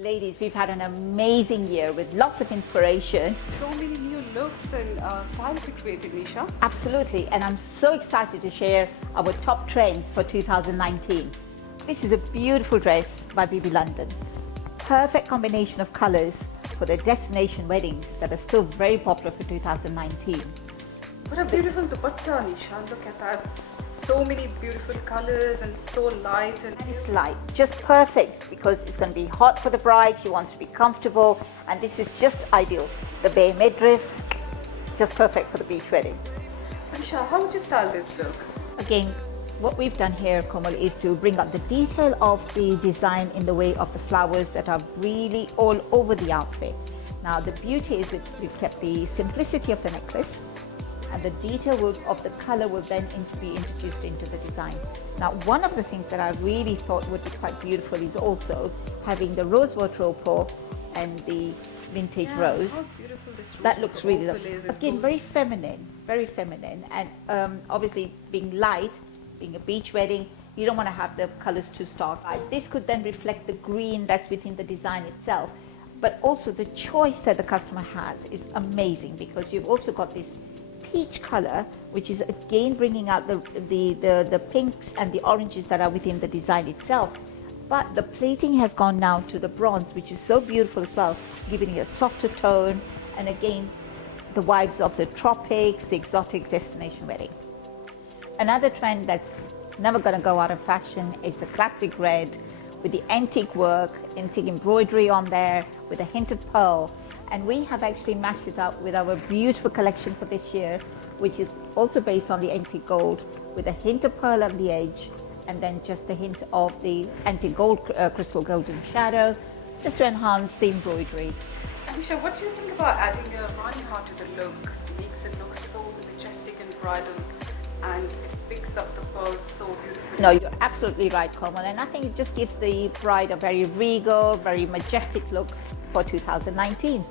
Ladies, we've had an amazing year with lots of inspiration. So many new looks and styles we created, Nisha. Absolutely, and I'm so excited to share our top trends for 2019. This is a beautiful dress by BB London. Perfect combination of colors for the destination weddings that are still very popular for 2019. What a beautiful dupatta, Nisha. Look at that. So many beautiful colors and so light. And it's light, just perfect because it's going to be hot for the bride. She wants to be comfortable, and this is just ideal. The bare midriff, just perfect for the beach wedding. Nisha, how would you style this look? Again, what we've done here, Komal, is to bring up the detail of the design in the way of the flowers that are really all over the outfit. Now, the beauty is that we've kept the simplicity of the necklace, and the detail of the color will then be introduced into the design. Now, one of the things that I really thought would be quite beautiful is also having the rose watropo and the vintage rose. How beautiful this rose that looks really watropo is. Again, very feminine, and obviously being light, being a beach wedding, you don't want to have the colors too stark. This could then reflect the green that's within the design itself, but also the choice that the customer has is amazing because you've also got this peach color, which is again bringing out the pinks and the oranges that are within the design itself. But the plating has gone now to the bronze, which is so beautiful as well, giving it a softer tone, and again, the vibes of the tropics, the exotic destination wedding. Another trend that's never going to go out of fashion is the classic red with the antique work, antique embroidery on there, with a hint of pearl. And we have actually matched it up with our beautiful collection for this year, which is also based on the antique gold with a hint of pearl on the edge, and then just a hint of the antique gold, crystal golden shadow, just to enhance the embroidery. Anisha, what do you think about adding a Rani heart to the look? It makes it look so majestic and bridal, and it picks up the pearls so beautifully. No, you're absolutely right, Komal, and I think it just gives the bride a very regal, very majestic look for 2019.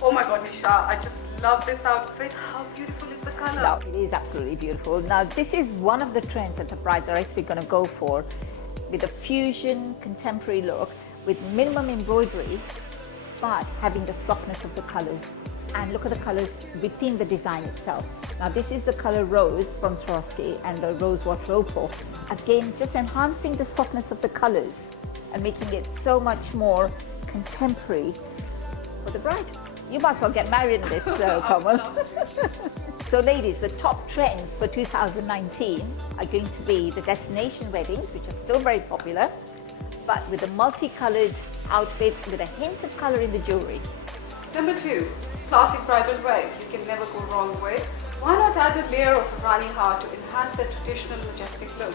Oh my god, Nisha, I just love this outfit. How beautiful is the color? No, it is absolutely beautiful. Now, this is one of the trends that the brides are actually going to go for, with a fusion contemporary look with minimum embroidery, but having the softness of the colors. And look at the colors within the design itself. Now, this is the color rose from Swarovski and the rose watropo. Again, just enhancing the softness of the colors and making it so much more contemporary for the bride. You must well get married in this, Komal. So ladies, the top trends for 2019 are going to be the destination weddings, which are still very popular, but with the multicolored outfits with a hint of color in the jewelry. Number 2, classic bridal wear. You can never go wrong with. Why not add a layer of Rani heart to enhance the traditional majestic look?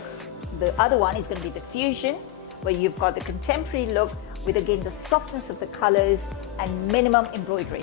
The other one is going to be the fusion, where you've got the contemporary look with again the softness of the colors and minimum embroidery.